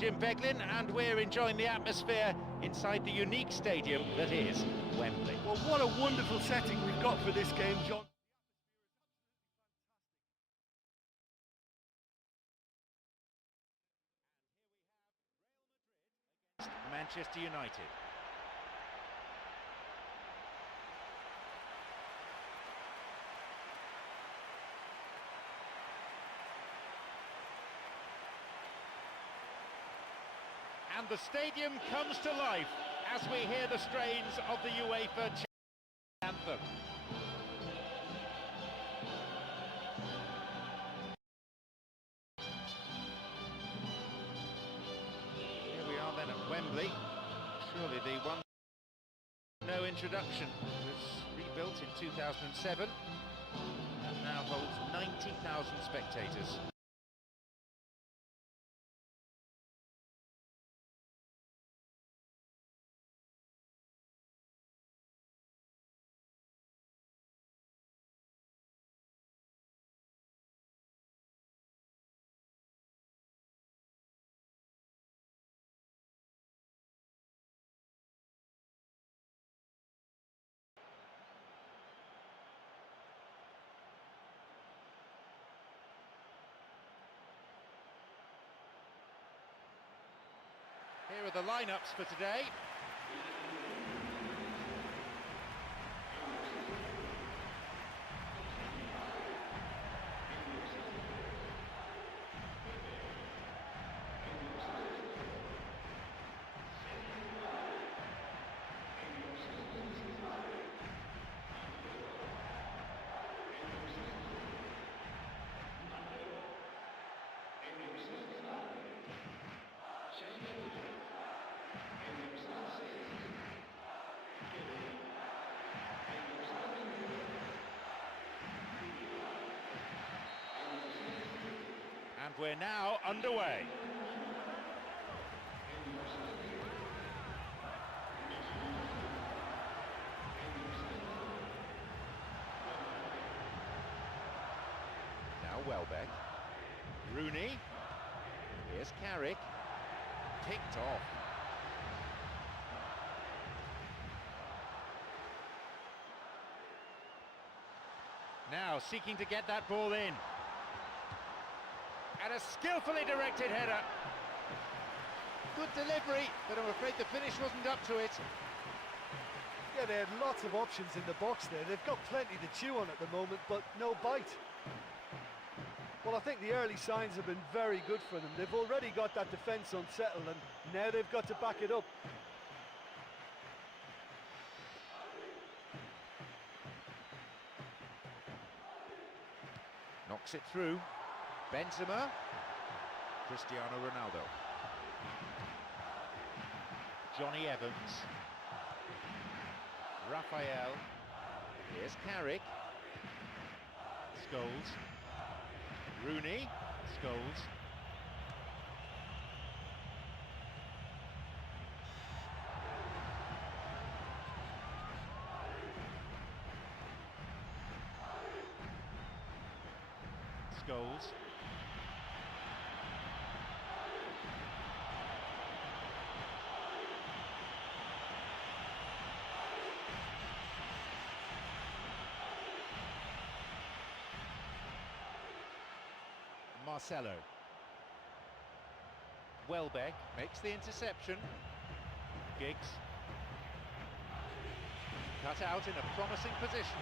Jim Beglin, and we're enjoying the atmosphere inside the unique stadium that is Wembley. Well, what a wonderful setting we've got for this game, John. Manchester United. And the stadium comes to life as we hear the strains of the UEFA anthem. Here we are then at Wembley. Surely the one no introduction was rebuilt in 2007 and now holds 90,000 spectators. Here are the lineups for today. And we're now underway. Now Welbeck. Rooney. Here's Carrick. Picked off. Now seeking to get that ball in. And a skillfully directed header. Good delivery, but I'm afraid the finish wasn't up to it. Yeah, they had lots of options in the box there. They've got plenty to chew on at the moment, but no bite. Well, I think the early signs have been very good for them. They've already got that defence unsettled, and now they've got to back it up. Knocks it through. Benzema, Cristiano Ronaldo, Johnny Evans, Raphael, here's Carrick, Scholes, Rooney, Scholes, Scholes, Marcelo. Welbeck makes the interception. Giggs. Cut out in a promising position.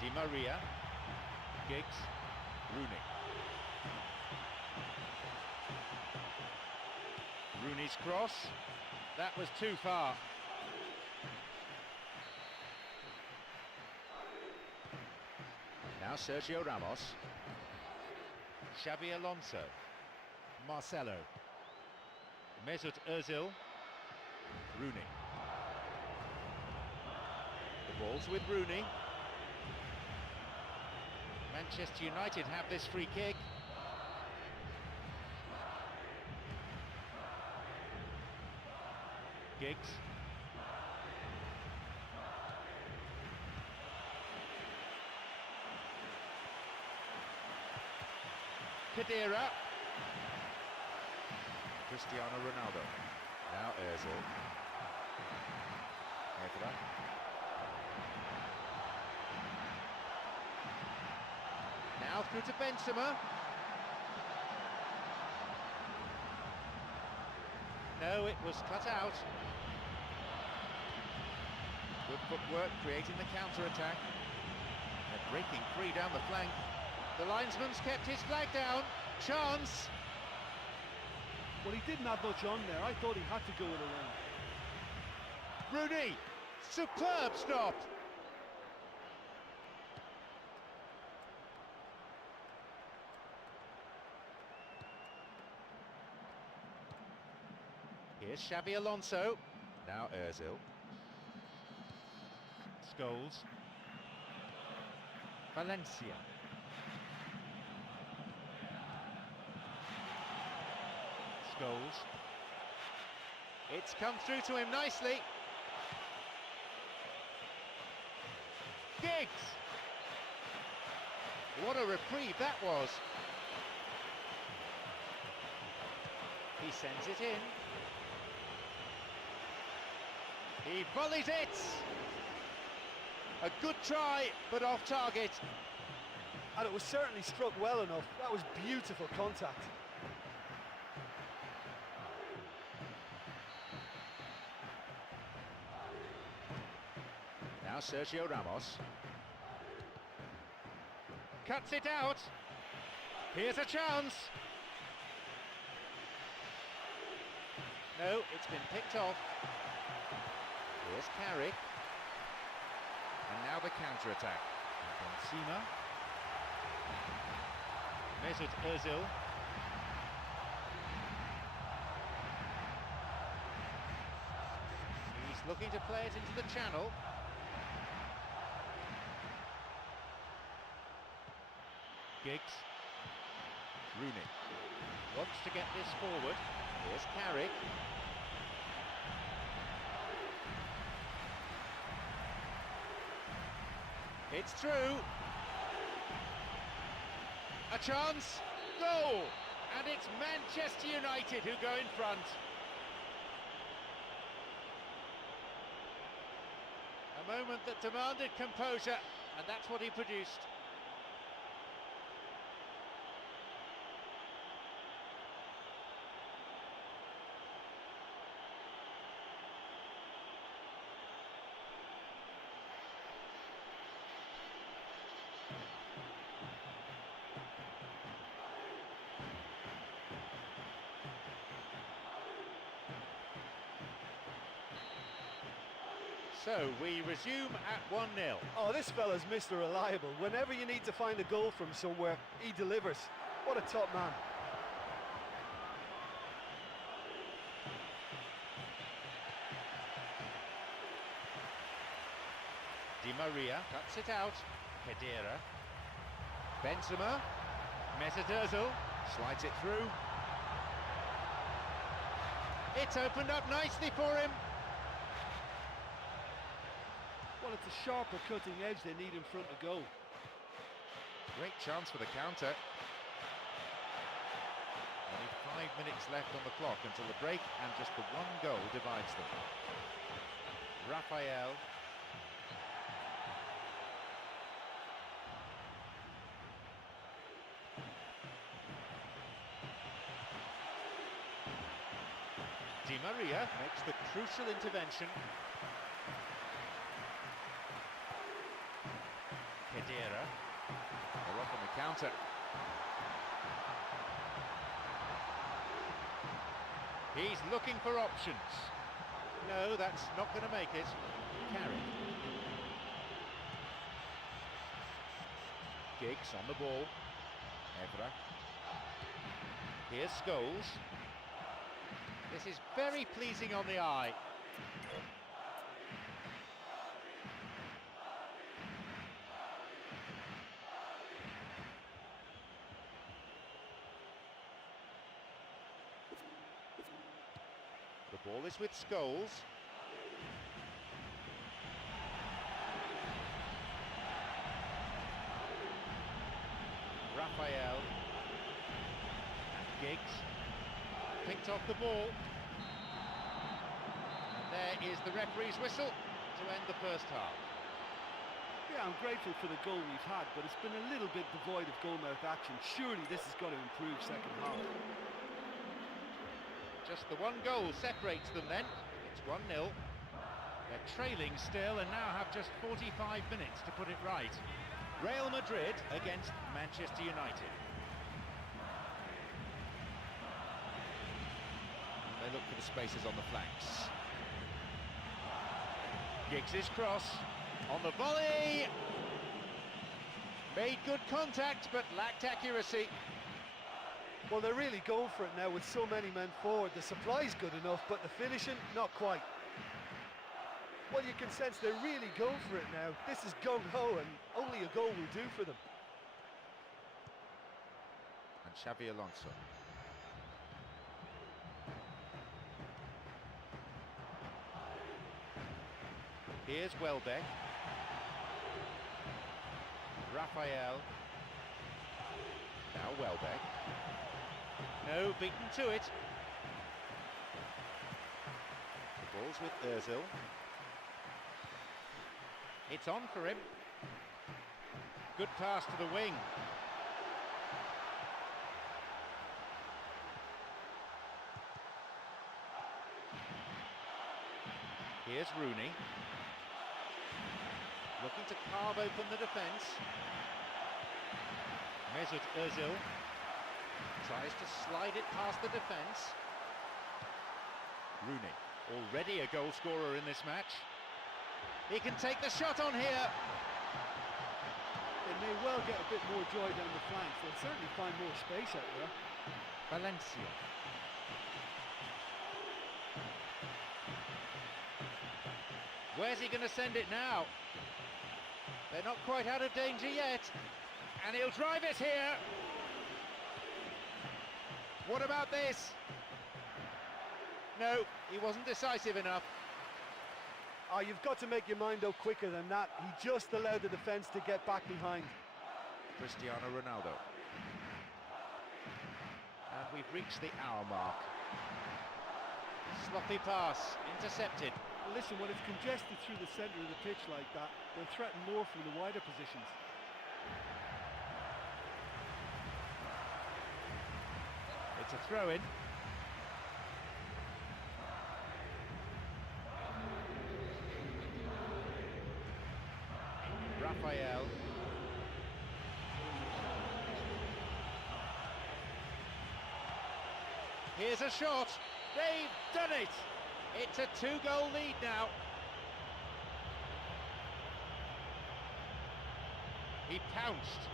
Di Maria. Giggs. Rooney. Rooney's cross. That was too far. Now Sergio Ramos. Xabi Alonso, Marcelo, Mesut Ozil, Rooney. The ball's with Rooney. Manchester United have this free kick. Giggs. Khedira. Cristiano Ronaldo. Now Ozil. Evra. Now through to Benzema. No, it was cut out. Good footwork, creating the counter-attack. They're breaking free down the flank. The linesman's kept his flag down. Chance. Well, he didn't have much on there. I thought he had to go it around. Rooney. Superb stop. Here's Xabi Alonso. Now Ozil. Scholes. Valencia. Scholes. It's come through to him nicely. Giggs. What a reprieve that was. He sends it in. He volleys it. A good try, but off target. And it was certainly struck well enough. That was beautiful contact. Now Sergio Ramos. Cuts it out. Here's a chance. No, it's been picked off. Here's Carrick. And now the counter-attack. Benzema. Mesut Ozil. He's looking to play it into the channel. Giggs. Rooney. Wants to get this forward. Here's Carrick. It's through. A chance. Goal! And it's Manchester United who go in front. A moment that demanded composure, and that's what he produced. So we resume at 1-0. Oh, this fella's Mr. Reliable. Whenever you need to find a goal from somewhere, he delivers. What a top man. Di Maria cuts it out. Hedera. Benzema. Mesut Ozil slides it through. It's opened up nicely for him. Well, it's a sharper cutting edge they need in front of goal. Great chance for the counter. Only 5 minutes left on the clock until the break, and just the one goal divides them. Raphael. Di Maria makes the crucial intervention. Hedera. They're off on the counter. He's looking for options. No, that's not going to make it. Carry. Giggs on the ball. Evra. Here's Scholes. This is very pleasing on the eye. The ball is with Scholes. Raphael. And Giggs. picked off the ball. And there is the referee's whistle to end the first half. Yeah, I'm grateful for the goal we've had, but it's been a little bit devoid of goal-mouth action. Surely this has got to improve second half. Just the one goal separates them then. It's 1-0. They're trailing still and now have just 45 minutes to put it right. Real Madrid against Manchester United. They look for the spaces on the flanks. Giggs' cross on the volley. Made good contact but lacked accuracy. Well, they're really going for it now with so many men forward. The supply's good enough, but the finishing, not quite. Well, you can sense they're really going for it now. This is gung-ho, and only a goal will do for them. And Xabi Alonso. Here's Welbeck. Raphael. Now Welbeck. No, beaten to it. The ball's with Ozil. It's on for him. Good pass to the wing. Here's Rooney. Looking to carve open the defence. Mesut Ozil tries to slide it past the defence. Rooney, already a goal scorer in this match. He can take the shot on here. They may well get a bit more joy down the flanks. They'll certainly find more space out there. Valencia. Where's he going to send it now? They're not quite out of danger yet. And he'll drive it here. What about this? No, he wasn't decisive enough. Oh, you've got to make your mind up quicker than that. He just allowed the defence to get back behind. Cristiano Ronaldo. And we've reached the hour mark. Sloppy pass, intercepted. Well, listen, when it's congested through the centre of the pitch like that, they'll threaten more from the wider positions. It's a throw-in. Raphael. Here's a shot. They've done it. It's a 2-goal lead now. He pounced.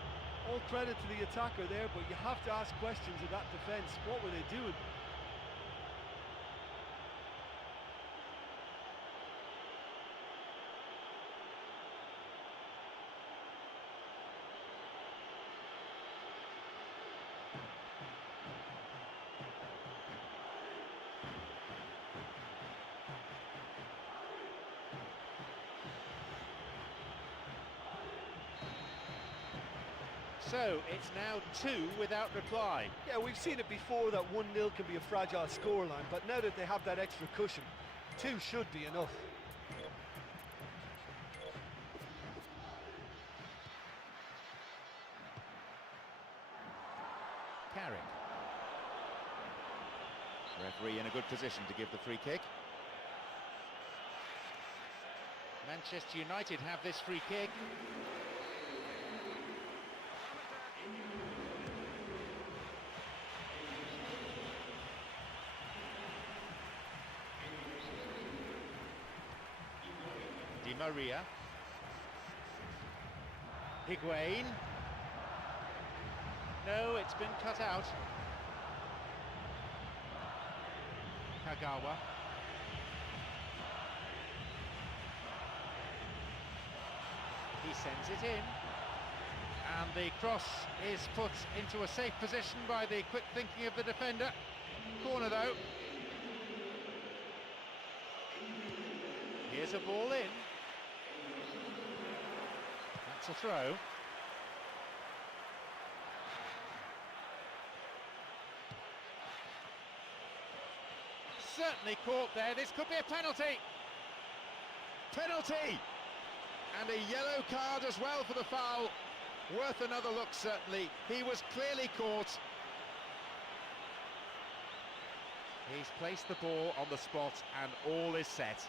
All credit to the attacker there, but you have to ask questions of that defence. What were they doing? So it's now 2 without reply. Yeah, we've seen it before that 1-0 can be a fragile scoreline, but now that they have that extra cushion, 2 should be enough. Carrick. Referee in a good position to give the free kick. Manchester United have this free kick. Di Maria. Higuain. No, it's been cut out. Kagawa. He sends it in. And the cross is put into a safe position by the quick thinking of the defender. Corner though. Here's a ball in. That's a throw. certainly caught there. This could be a penalty. Penalty! And a yellow card as well for the foul. Worth another look, certainly. He was clearly caught. He's placed the ball on the spot and all is set.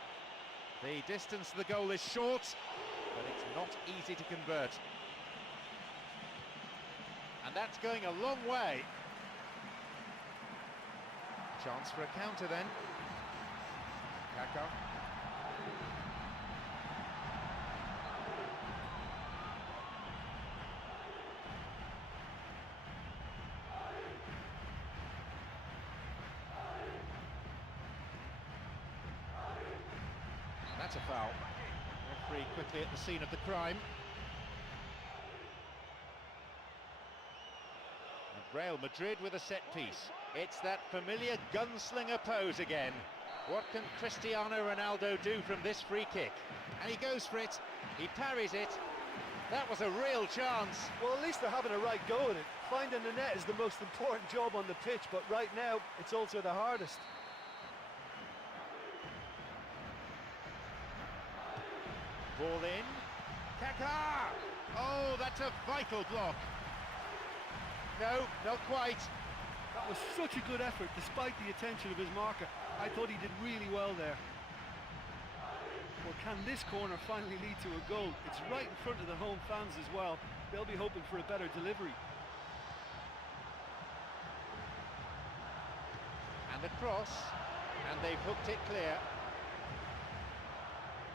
The distance to the goal is short, but it's not easy to convert. And that's going a long way. Chance for a counter then. Kaka. That's a foul. Referee quickly at the scene of the crime. And Real Madrid with a set piece. It's that familiar gunslinger pose again. What can Cristiano Ronaldo do from this free kick? And he goes for it. He parries it. That was a real chance. Well, at least they're having a right go at it. Finding the net is the most important job on the pitch, but right now it's also the hardest. Ball in. Kaka! Oh, that's a vital block. No, not quite. That was such a good effort, despite the attention of his marker. I thought he did really well there. Well, can this corner finally lead to a goal? It's right in front of the home fans as well. They'll be hoping for a better delivery. And the cross, and they've hooked it clear.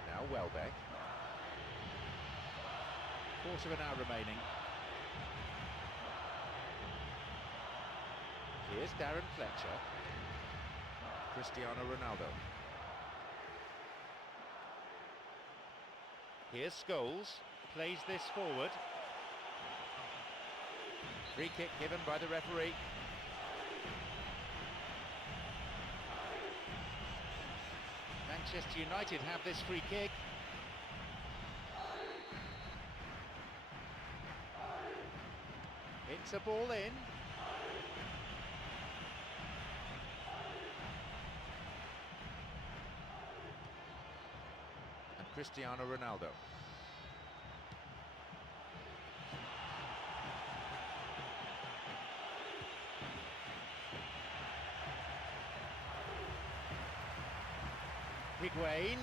Now Welbeck. Quarter of an hour remaining. Here's Darren Fletcher. Cristiano Ronaldo. Here's Scholes, plays this forward. Free kick given by the referee. Manchester United have this free kick. It's a ball in. And Cristiano Ronaldo. Higuain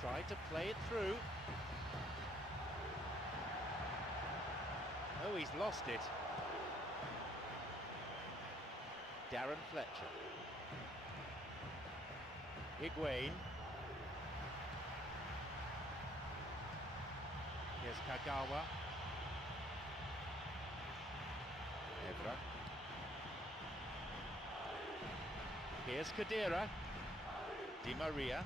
tried to play it through. Oh, he's lost it. Darren Fletcher. Higuain. Here's Kagawa. Evra. Here's Khedira. Di Maria.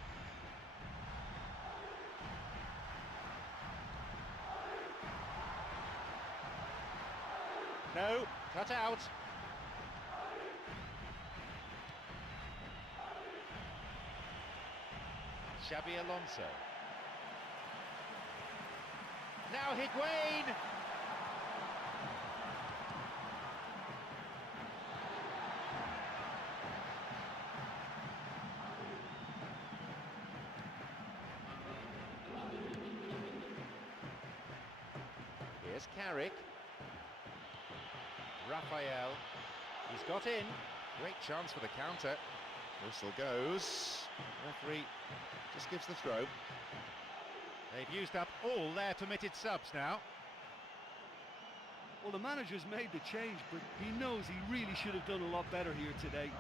No, cut out. Xabi Alonso. Now Higuain. Here's Carrick. Raphael. He's got in. Great chance for the counter. Whistle goes. Referee just gives the throw. They've used up all their permitted subs now. Well, the manager's made the change, but he knows he really should have done a lot better here today.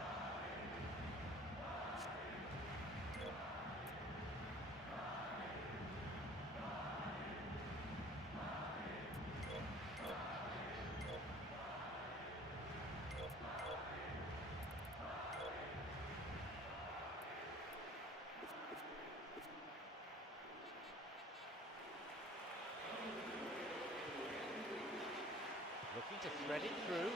Looking to thread it through.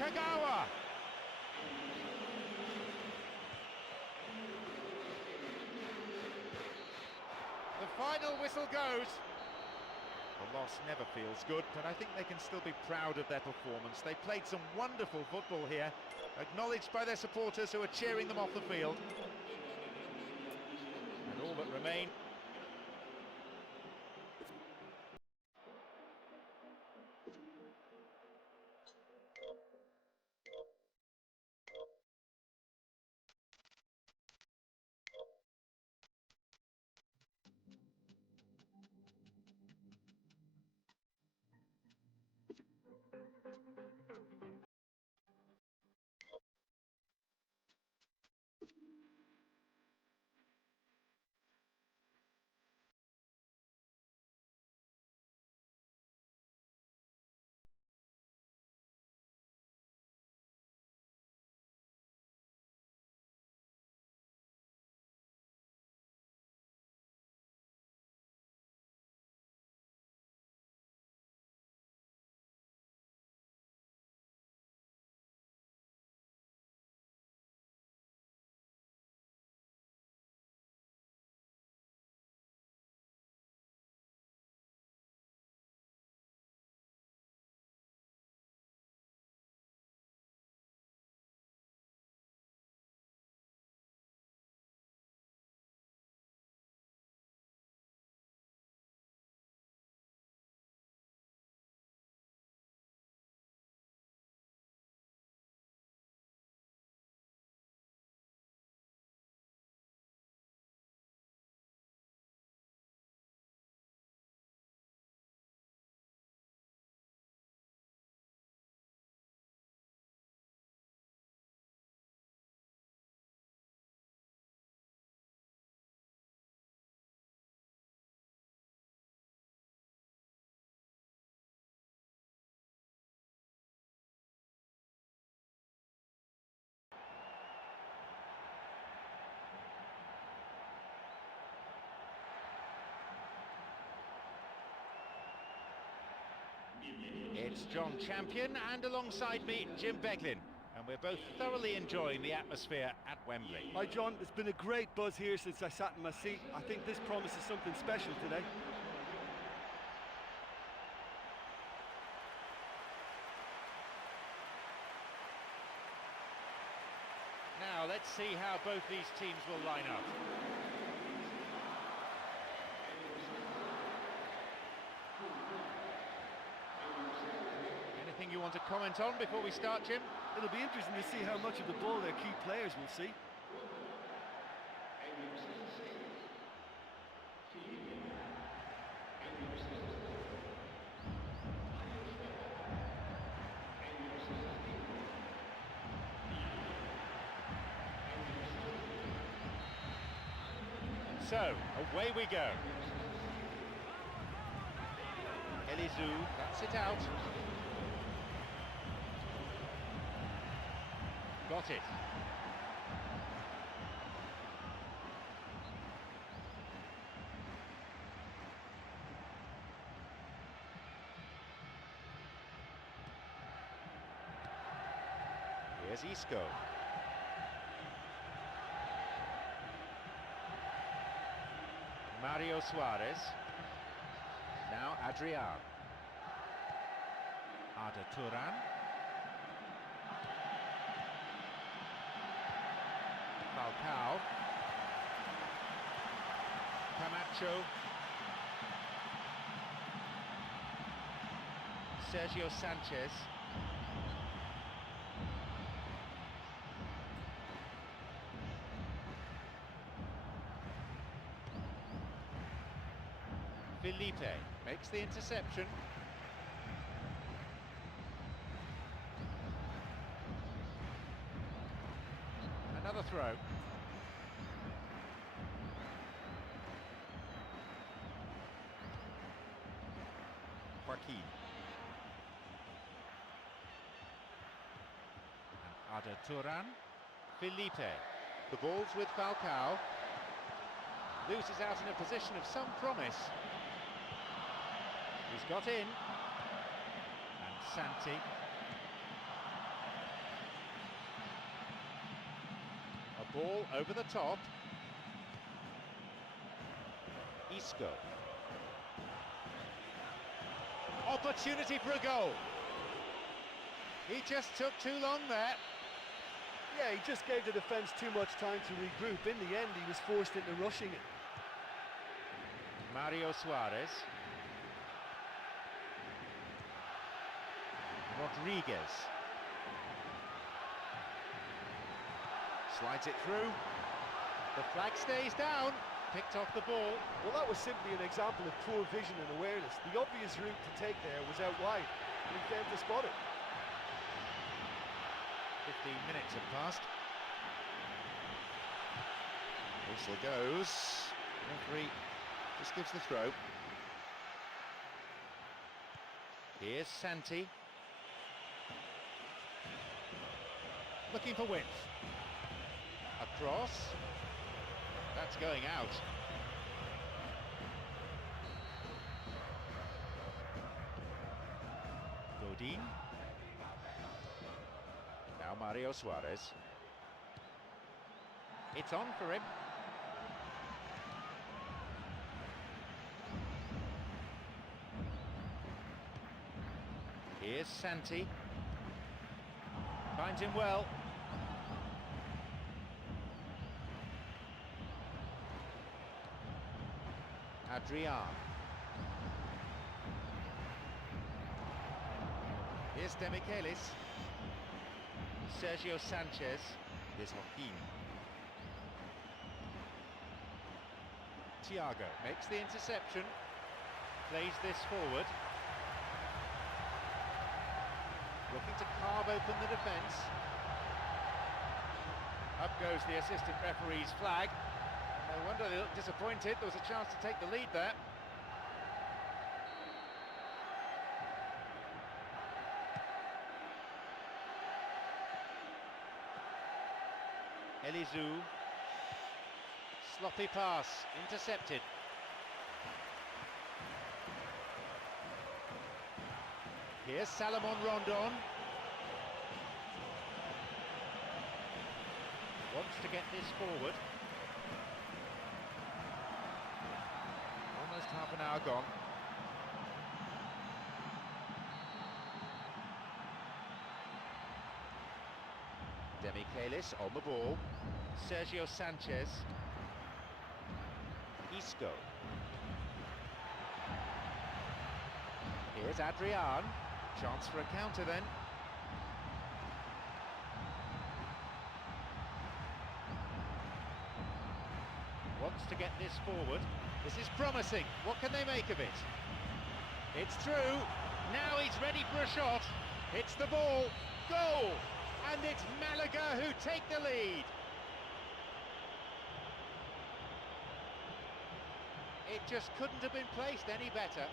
Kagawa! The final whistle goes. A loss never feels good, but I think they can still be proud of their performance. They played some wonderful football here, acknowledged by their supporters who are cheering them off the field. And all that remain. It's John Champion, and alongside me, Jim Beglin. And we're both thoroughly enjoying the atmosphere at Wembley. Hi John, there's been a great buzz here since I sat in my seat. I think this promises something special today. Now let's see how both these teams will line up. Anything you want to comment on before we start, Jim? It'll be interesting to see how much of the ball their key players will see. So, away we go. Elizou cuts it out. Got it. Here's Isco. Mario Suarez. Now Adrian. Arda Turan. Falcao. Camacho. Sergio Sanchez. Felipe makes the interception. Another throw. Joaquin. And Arda Turan. Felipe. The ball's with Falcao. Loses out in a position of some promise. He's got in. And Santi. A ball over the top. Isco. Opportunity for a goal. He just took too long there. Yeah, he just gave the defence too much time to regroup. In the end, he was forced into rushing it. Mario Suarez. Rodriguez. Slides it through. The flag stays down. Picked off the ball. Well, that was simply an example of poor vision and awareness. The obvious route to take there was out wide, and he failed to spot it. 15 minutes have passed. Whistle goes. Referee just gives the throw. Here's Santi. Looking for width. Across. That's going out. Godin. Now Mario Suarez. It's on for him. Here's Santi. Finds him well. Adrian. Here's Demichelis. Sergio Sanchez. Here's Joaquin. Thiago makes the interception. Plays this forward. Looking to carve open the defence. Up goes the assistant referee's flag. No wonder they look disappointed. There was a chance to take the lead there. Eliseu. Sloppy pass, intercepted. Here's Salomon Rondon. Wants to get this forward. Almost half an hour gone. Demichelis on the ball. Sergio Sanchez. Isco. Here's Adrian. Chance for a counter then. Wants to get this forward. This is promising. What can they make of it? It's through. Now he's ready for a shot. Hits the ball. Goal! And it's Malaga who take the lead. It just couldn't have been placed any better.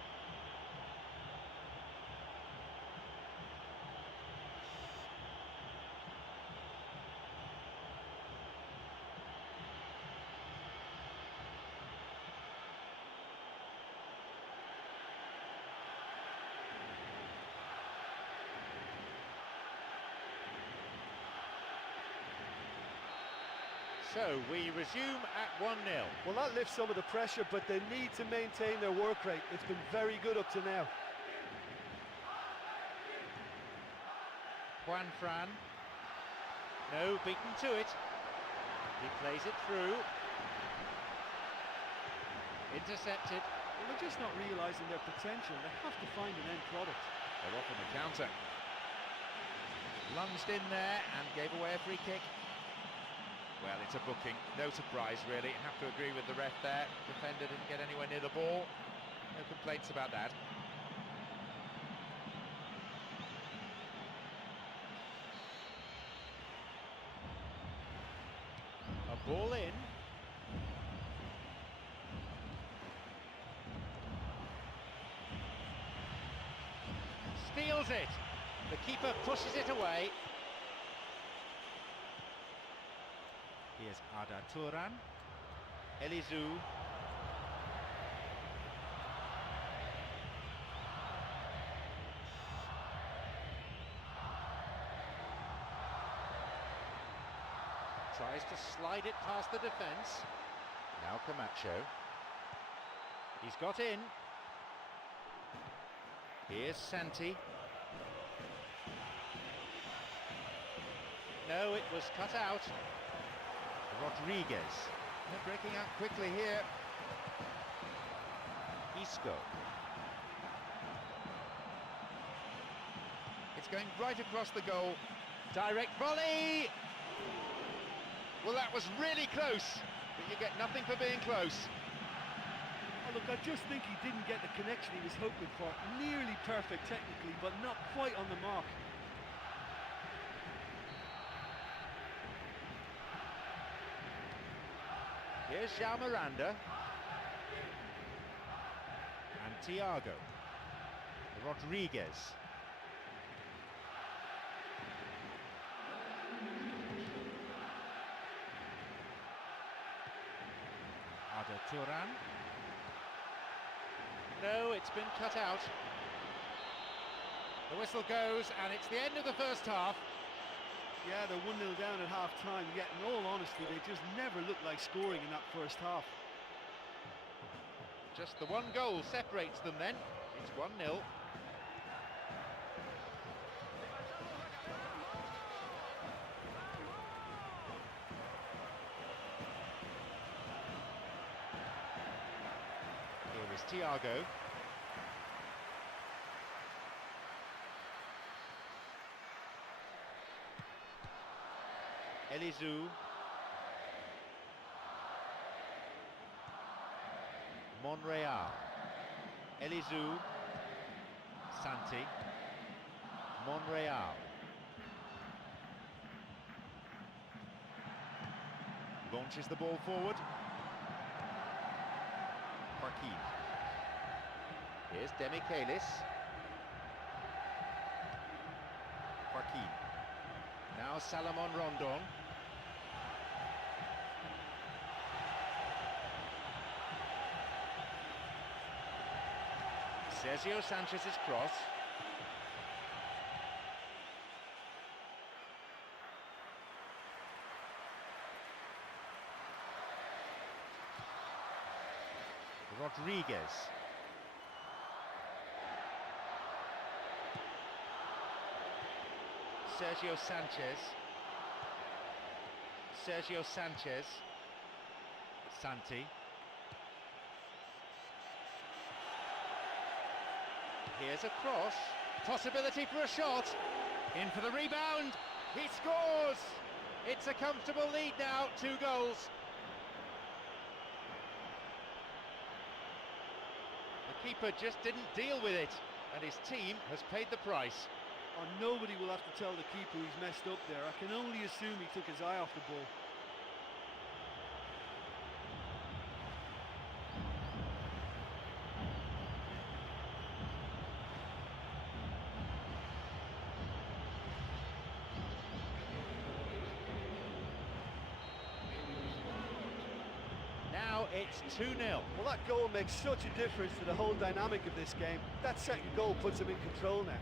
So we resume at 1-0. Well, that lifts some of the pressure, but they need to maintain their work rate. It's been very good up to now. Juan Fran. No, beaten to it. He plays it through. Intercepted. Well, they're just not realising their potential. They have to find an end product. They're off on the counter. Lunged in there and gave away a free kick. Well, it's a booking. No surprise, really. Have to agree with the ref there. Defender didn't get anywhere near the ball. No complaints about that. A ball in. Steals it. The keeper pushes it away. Here's Arda Turan. Eliseu. Tries to slide it past the defence. Now Camacho. He's got in. Here's Santi. No, it was cut out. Rodriguez. They're breaking out quickly here. Isco. It's going right across the goal. Direct volley! Well, that was really close, but you get nothing for being close. Oh, look, I just think he didn't get the connection he was hoping for. Nearly perfect technically, but not quite on the mark. Here's João Miranda. And Thiago. Rodriguez. Ada Turan. No, it's been cut out. The whistle goes, and it's the end of the first half. Yeah, they're 1-0 down at half-time, yet in all honesty, they just never looked like scoring in that first half. Just the one goal separates them then. It's 1-0. Here is Thiago. Eliseu. Monreal. Eliseu. Santi. Monreal. Launches the ball forward. Joaquin. Here's Demichelis. Joaquin. Now Salomon Rondon. Sergio Sanchez's cross. Rodriguez. Sergio Sanchez. Sergio Sanchez. Santi. Here's a cross. Possibility for a shot. In for the rebound. He scores! It's a comfortable lead now, 2 goals. The keeper just didn't deal with it, and his team has paid the price. Oh, nobody will have to tell the keeper he's messed up there. I can only assume he took his eye off the ball. Now it's 2-0. Well, that goal makes such a difference to the whole dynamic of this game. That second goal puts him in control now.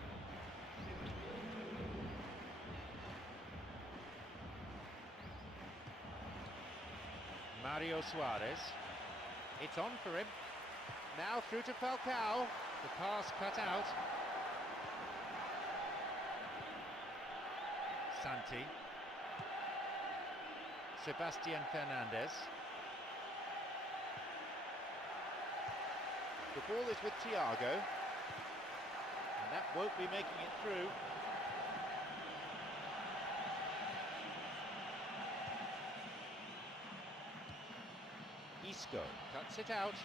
Mario Suarez. It's on for him. Now through to Falcao. The pass cut out. Santi. Sebastian Fernandez. The ball is with Thiago. And that won't be making it through. Isco cuts it out.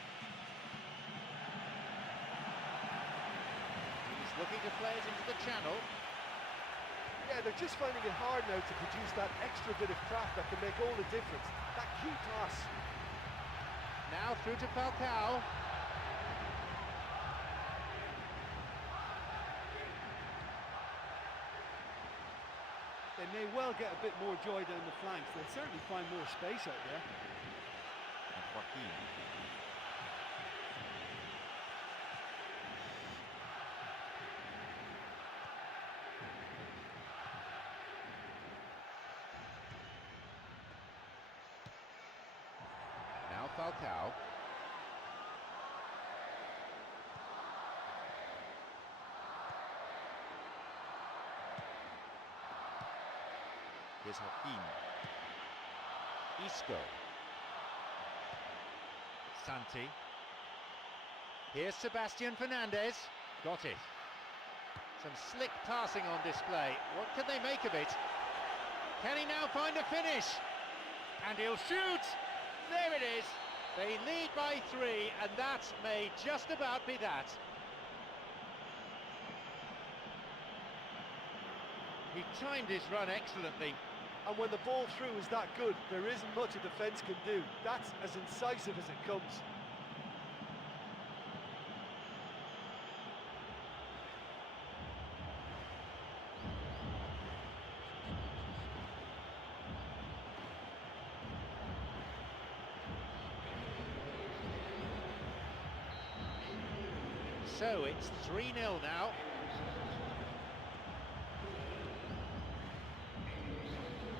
He's looking to play it into the channel. Yeah, they're just finding it hard now to produce that extra bit of craft that can make all the difference. That key pass. Now through to Falcao. They may well get a bit more joy down the flanks. They'll certainly find more space out there. And Joaquin. Now Falcao. Here's Hakim. Isco. Santi. Here's Sebastian Fernandez. Got it. Some slick passing on display. What can they make of it? Can he now find a finish? And he'll shoot! There it is! They lead by 3, and that may just about be that. He timed his run excellently. And when the ball through is that good, there isn't much a defence can do. That's as incisive as it comes. So it's 3-0 now.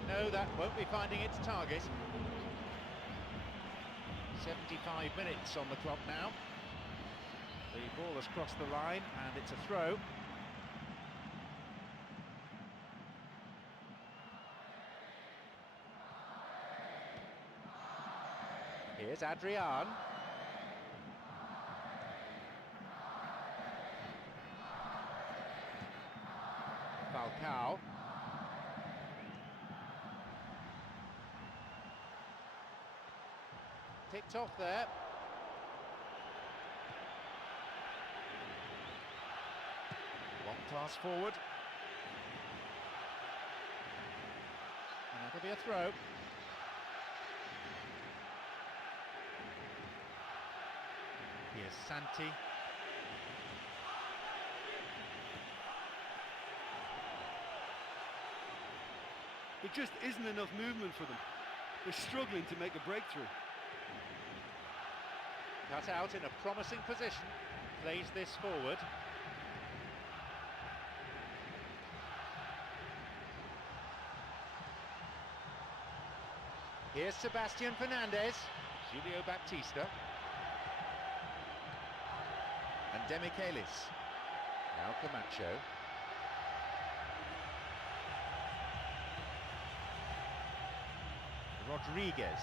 No, that won't be finding its target. 75 minutes on the clock now. The ball has crossed the line and it's a throw. Here's Adrian. Falcao. Ticked off there. Long pass forward. And that'll be a throw. Here's Santi. There just isn't enough movement for them. They're struggling to make a breakthrough. Cut out in a promising position. Plays this forward. Here's Sebastian Fernandez. Julio Baptista. And Demichelis. Now Camacho. Rodriguez.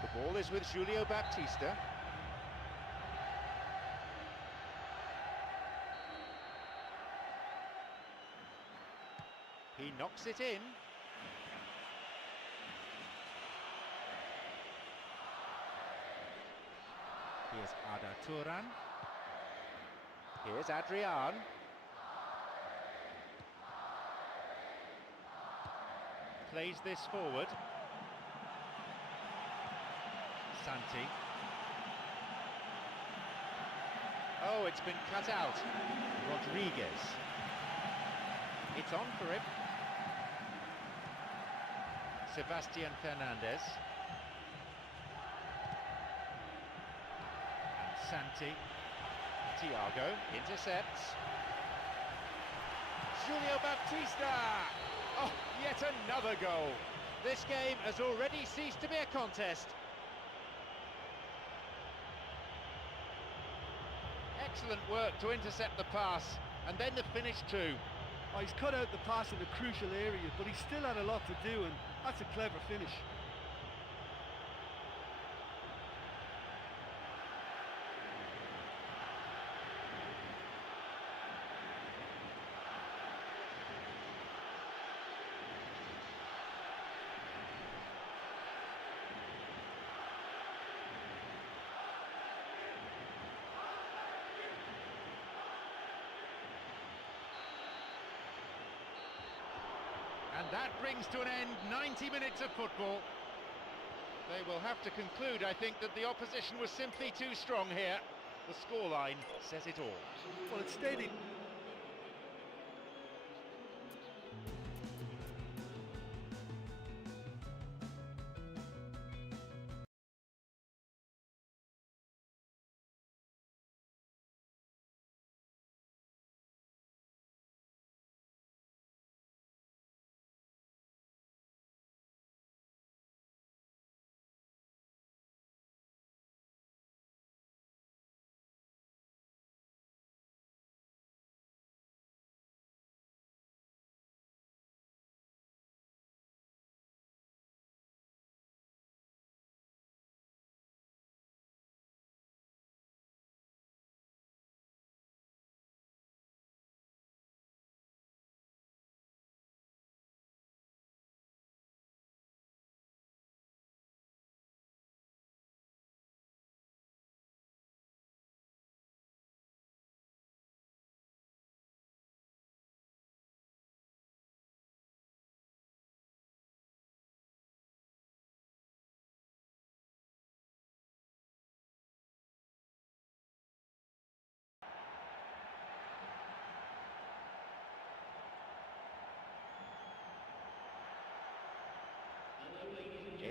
The ball is with Julio Baptista. He knocks it in. Here's Ada Turan. Here's Adrian. Plays this forward. Santi. Oh, it's been cut out. Rodriguez. It's on for him. Sebastian Fernandez. And Santi. Thiago intercepts. Julio Baptista! Oh, yet another goal. This game has already ceased to be a contest. Excellent work to intercept the pass, and then the finish too. Oh, he's cut out the pass in a crucial area, but he's still had a lot to do, and that's a clever finish. And that brings to an end 90 minutes of football. They will have to conclude, I think, that the opposition was simply too strong here. The scoreline says it all. Well, it stayed in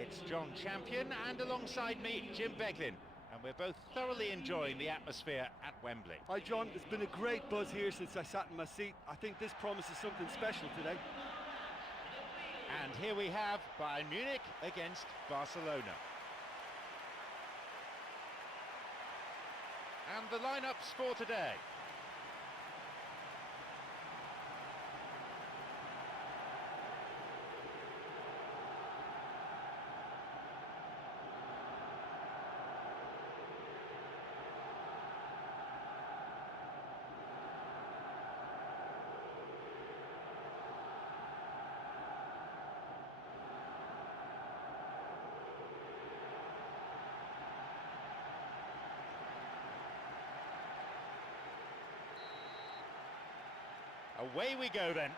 It's John Champion, and alongside me, Jim Beglin. And we're both thoroughly enjoying the atmosphere at Wembley. Hi John, it's been a great buzz here since I sat in my seat. I think this promises something special today. And here we have Bayern Munich against Barcelona. And the lineups for today. Away we go then.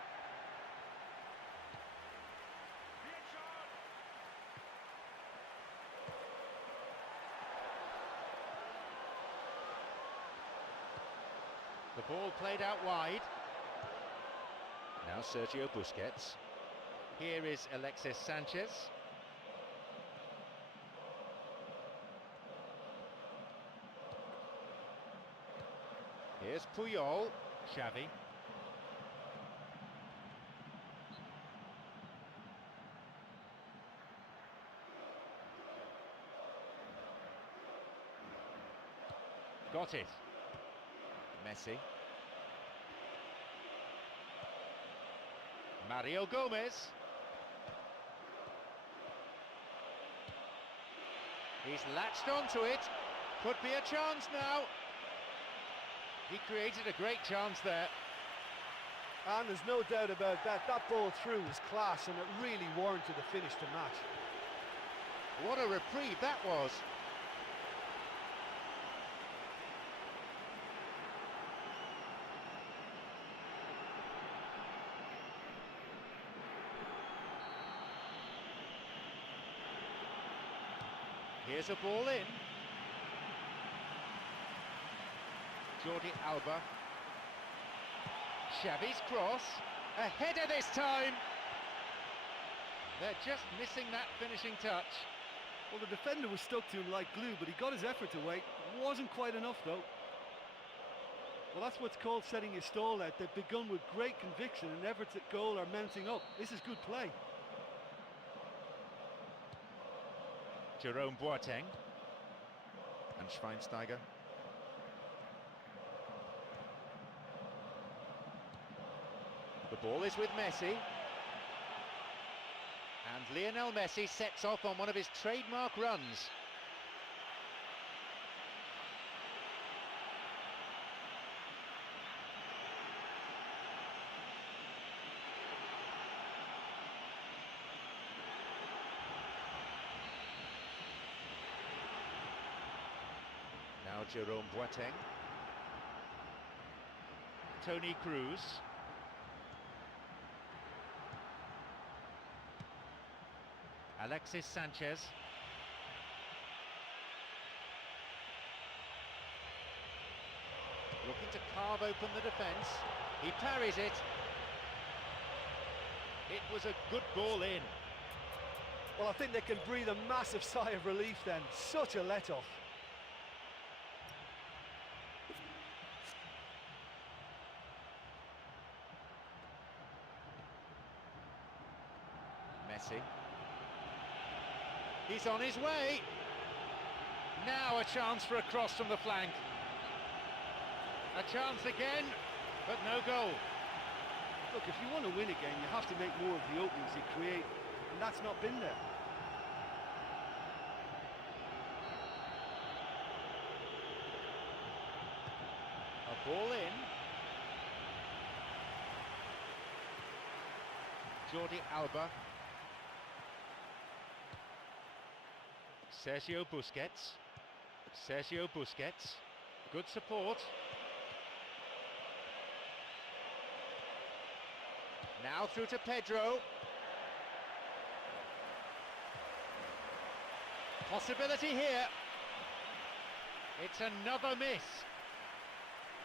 The ball played out wide. Now Sergio Busquets. Here is Alexis Sanchez. Here's Puyol. Xavi. Got it. Messi. Mario Gomez. He's latched onto it. Could be a chance now. He created a great chance there. And there's no doubt about that. That ball through was class and it really warranted a finish to match. What a reprieve that was. Here's a ball in. Jordi Alba. Xavi's cross. A header this time. They're just missing that finishing touch. Well, the defender was stuck to him like glue, but he got his effort away. Wasn't quite enough, though. Well, that's what's called setting your stall out. They've begun with great conviction and efforts at goal are mounting up. This is good play. Jerome Boateng and Schweinsteiger. The ball is with Messi. And Lionel Messi sets off on one of his trademark runs. Now Jerome Boateng. Toni Kroos. Alexis Sanchez. Looking to carve open the defence. He parries it. It was a good ball in. Well, I think they can breathe a massive sigh of relief then. Such a let-off. Messi. He's on his way. Now a chance for a cross from the flank. A chance again, but no goal. Look, if you want to win again, you have to make more of the openings you create, and that's not been there. A ball in. Jordi Alba. Sergio Busquets. Sergio Busquets. Good support. Now through to Pedro. Possibility here. It's another miss.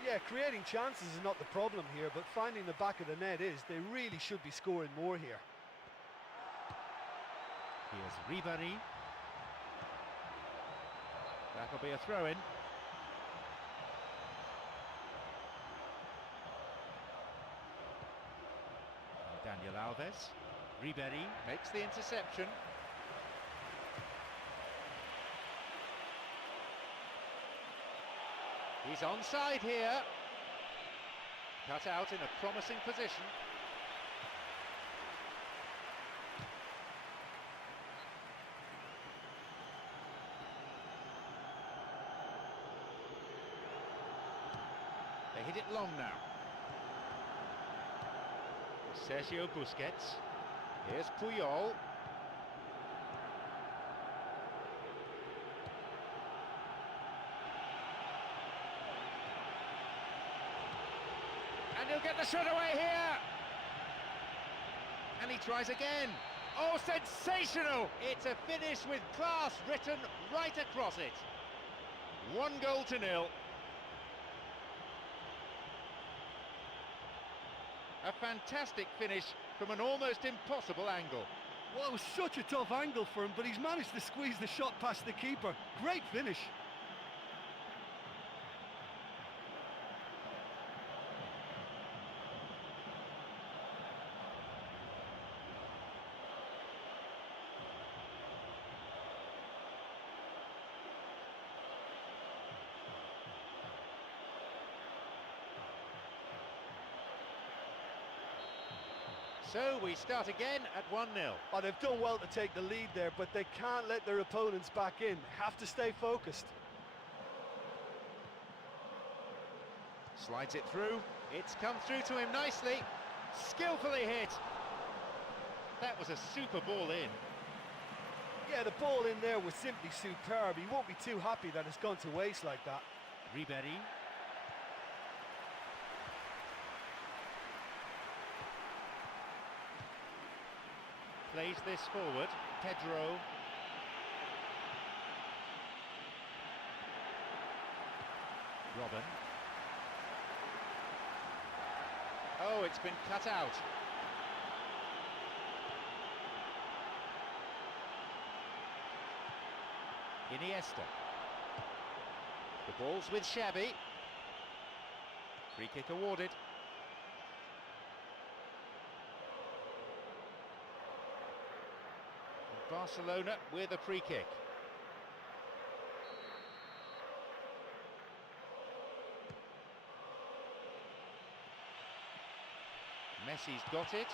Yeah, creating chances is not the problem here, but finding the back of the net is. They really should be scoring more here. Here's Ribéry. That'll be a throw-in. Daniel Alves. Ribéry makes the interception. He's onside here. Cut out in a promising position. They hit it long now. Sergio Busquets. Here's Puyol. And he'll get the shot away here. And he tries again. Oh, sensational! It's a finish with class written right across it. 1-0. A fantastic finish from an almost impossible angle. Well, it was such a tough angle for him, but he's managed to squeeze the shot past the keeper. Great finish. So we start again at 1-0. Oh, they've done well to take the lead there, but they can't let their opponents back in. Have to stay focused. Slides it through. It's come through to him nicely. Skillfully hit. That was a super ball in. Yeah, the ball in there was simply superb. He won't be too happy that it's gone to waste like that. Ribéry. Plays this forward. Pedro. Robin. Oh, it's been cut out. Iniesta. The ball's with Xavi. Free kick awarded. Barcelona with a free kick. Messi's got it.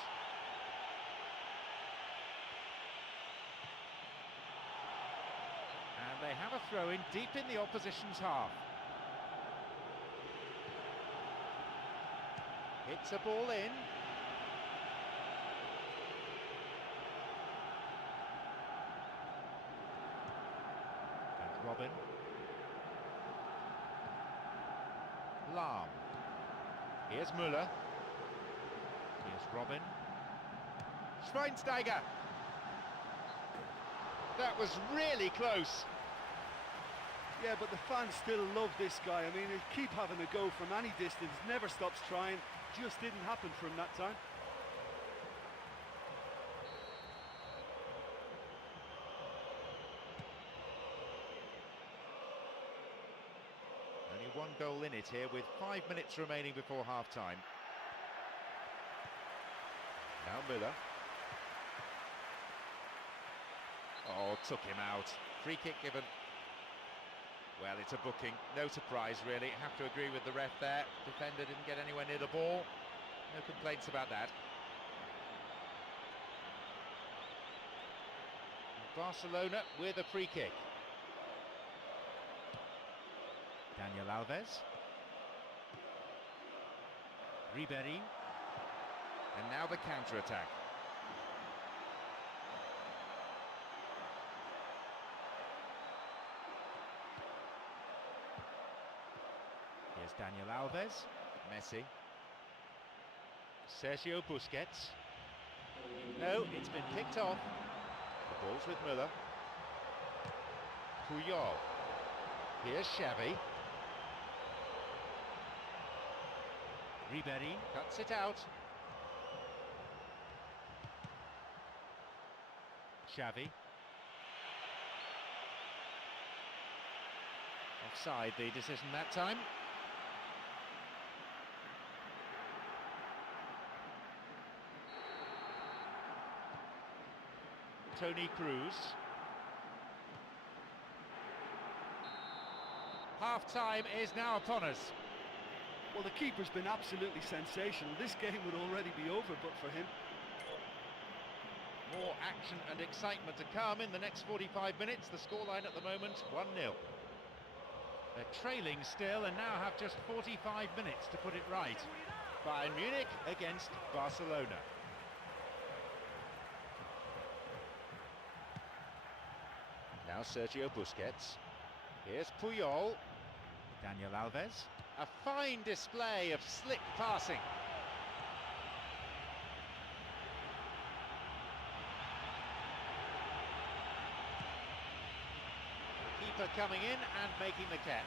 And they have a throw-in deep in the opposition's half. Hits a ball in. Robin. Lahm. Here's Müller. Here's Robin. Schweinsteiger. That was really close. Yeah, but the fans still love this guy. I mean, he'll keep having a go from any distance, never stops trying. Just didn't happen for him that time. Only 1 goal in it here with 5 minutes remaining before half-time. Now Müller. Oh, took him out. Free kick given. Well, it's a booking. No surprise, really. Have to agree with the ref there. Defender didn't get anywhere near the ball. No complaints about that. Barcelona with a free kick. Daniel Alves. Ribéry. And now the counter-attack. Here's Daniel Alves. Messi. Sergio Busquets. No, it's been picked off. The ball's with Müller. Puyol. Here's Xavi. Ribéry cuts it out. Xavi. Offside the decision that time. Tony Cruz. Half-time is now upon us. Well, the keeper's been absolutely sensational. This game would already be over but for him. More action and excitement to come in the next 45 minutes. The scoreline at the moment, 1-0. They're trailing still and now have just 45 minutes to put it right. Bayern Munich against Barcelona. Now Sergio Busquets. Here's Puyol. Daniel Alves. A fine display of slick passing. Keeper coming in and making the catch.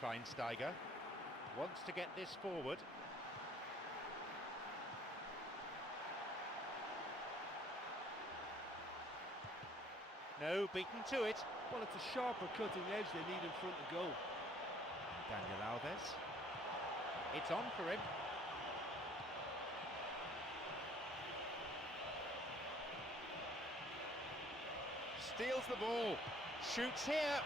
Schweinsteiger wants to get this forward. No, beaten to it. Well, it's a sharper cutting edge they need in front of goal. Daniel Alves. It's on for him. Steals the ball. Shoots here.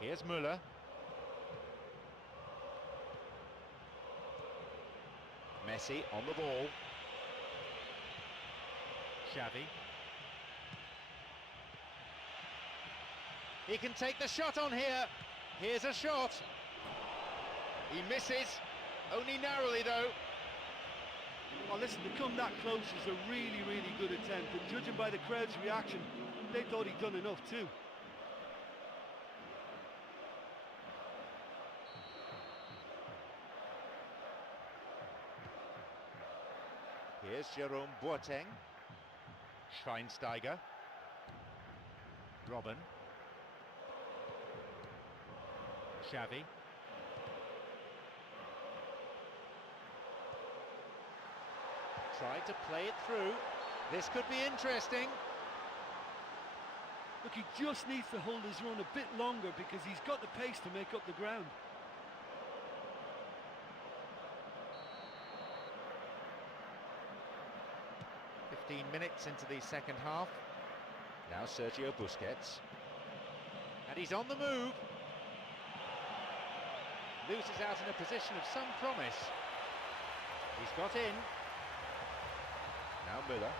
Here's Müller. Messi on the ball. Xavi. He can take the shot on here. Here's a shot. He misses, only narrowly though. Well, listen, to come that close is a really, really good attempt, and judging by the crowd's reaction, they thought he'd done enough too. Here's Jerome Boateng. Schweinsteiger. Robben. Xavi. Tried to play it through. This could be interesting. Look, he just needs to hold his run a bit longer because he's got the pace to make up the ground. Minutes into the second half. Now Sergio Busquets. And he's on the move. Loses out in a position of some promise. He's got in. Now Müller.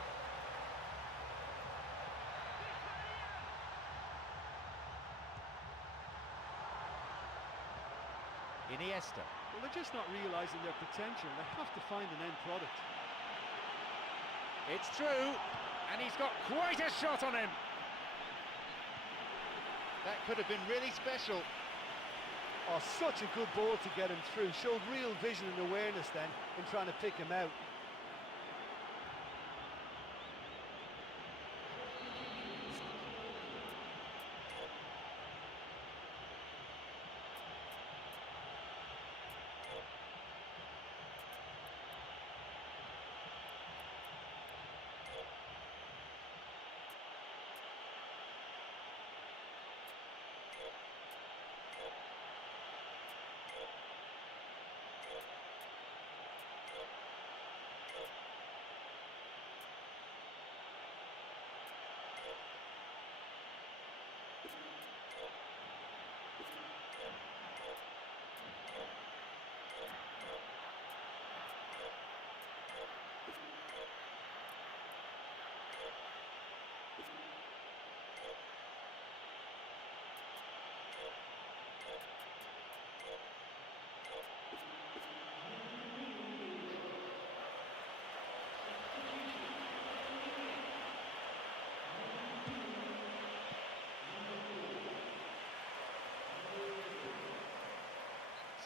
Iniesta. Well, they're just not realising their potential. They have to find an end product. It's true, and he's got quite a shot on him. That could have been really special. Oh, such a good ball to get him through. Showed real vision and awareness then in trying to pick him out.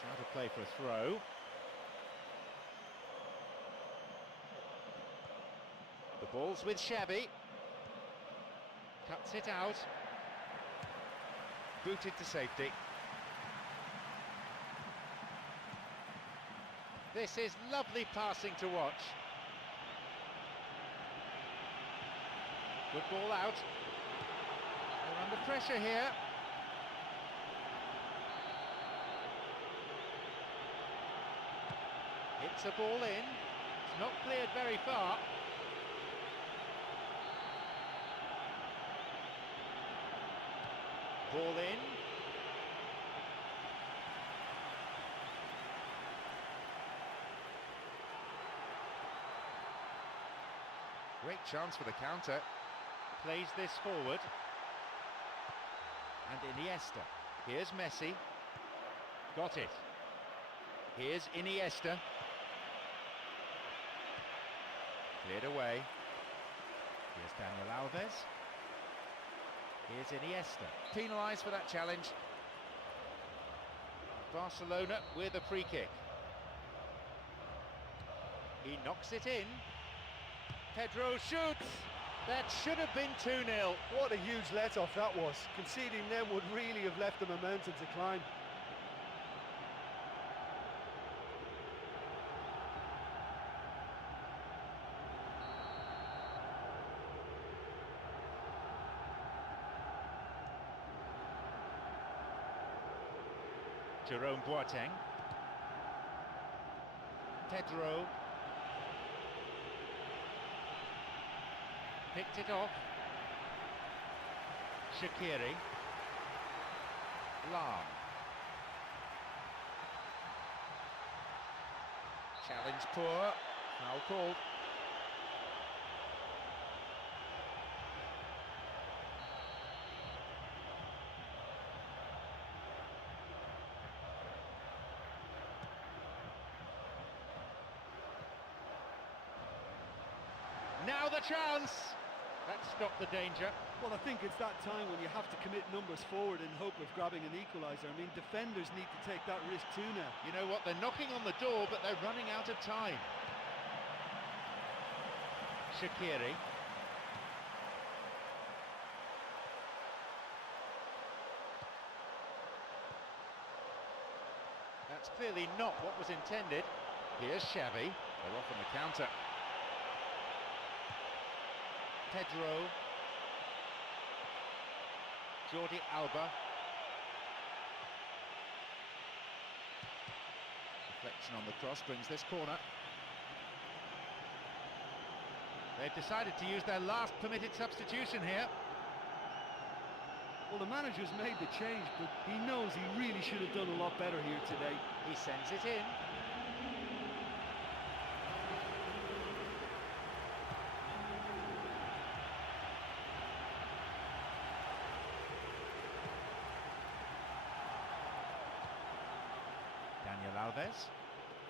Now to play for a throw. The ball's with Xavi. Cuts it out. Booted to safety. This is lovely passing to watch. Good ball out. They're under pressure here. Hits a ball in. It's not cleared very far. Ball in. Great chance for the counter. Plays this forward. And Iniesta. Here's Messi. Got it. Here's Iniesta. Cleared away. Here's Daniel Alves. Here's Iniesta. Penalised for that challenge. Barcelona with a free kick. He knocks it in. Pedro shoots. That should have been 2-0. What a huge let-off that was. Conceding them would really have left them a mountain to climb. Jerome Boateng. Pedro. Picked it off. Shaqiri. Lam. Challenge poor. Foul called. Now the chance! That stopped the danger. Well, I think it's that time when you have to commit numbers forward in hope of grabbing an equaliser. I mean, defenders need to take that risk too now. You know what, they're knocking on the door, but they're running out of time. Shaqiri. That's clearly not what was intended. Here's Xavi. They're off on the counter. Pedro. Jordi Alba. Deflection on the cross brings this corner. They've decided to use their last permitted substitution here. Well, the manager's made the change, but he knows he really should have done a lot better here today. He sends it in. Daniel Alves.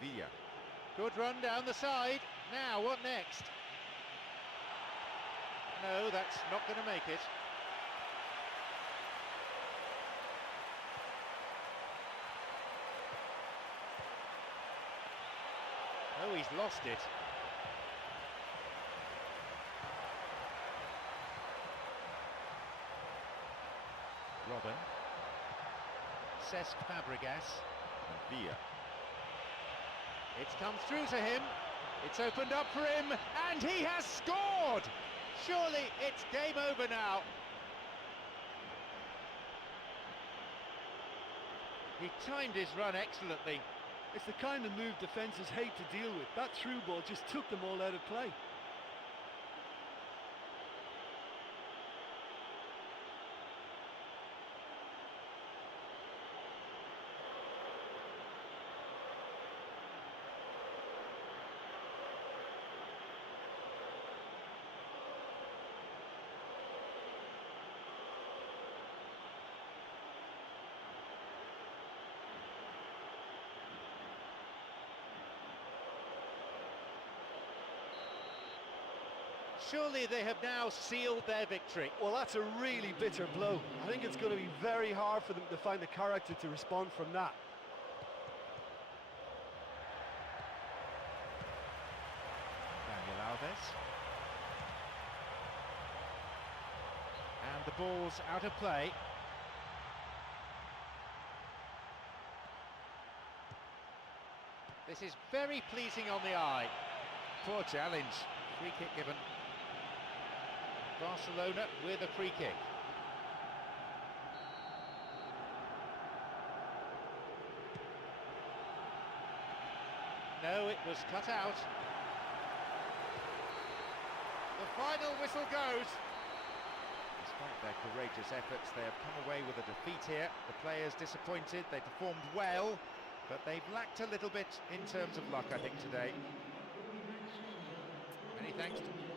Villa. Good run down the side. Now, what next? No, that's not going to make it. Oh, he's lost it. Robin. Cesc Fabregas. And Villa. It's come through to him. It's opened up for him, and he has scored! Surely it's game over now. He timed his run excellently. It's the kind of move defences hate to deal with. That through ball just took them all out of play. Surely they have now sealed their victory. Well, that's a really bitter blow. I think it's going to be very hard for them to find the character to respond from that. Daniel Alves. ball's out of play. This is very pleasing on the eye. Poor challenge. Free kick given. Barcelona with a free kick. No, it was cut out. The final whistle goes. Despite their courageous efforts, they have come away with a defeat here. The players disappointed. They performed well, but they've lacked a little bit in terms of luck, I think, today. Many thanks to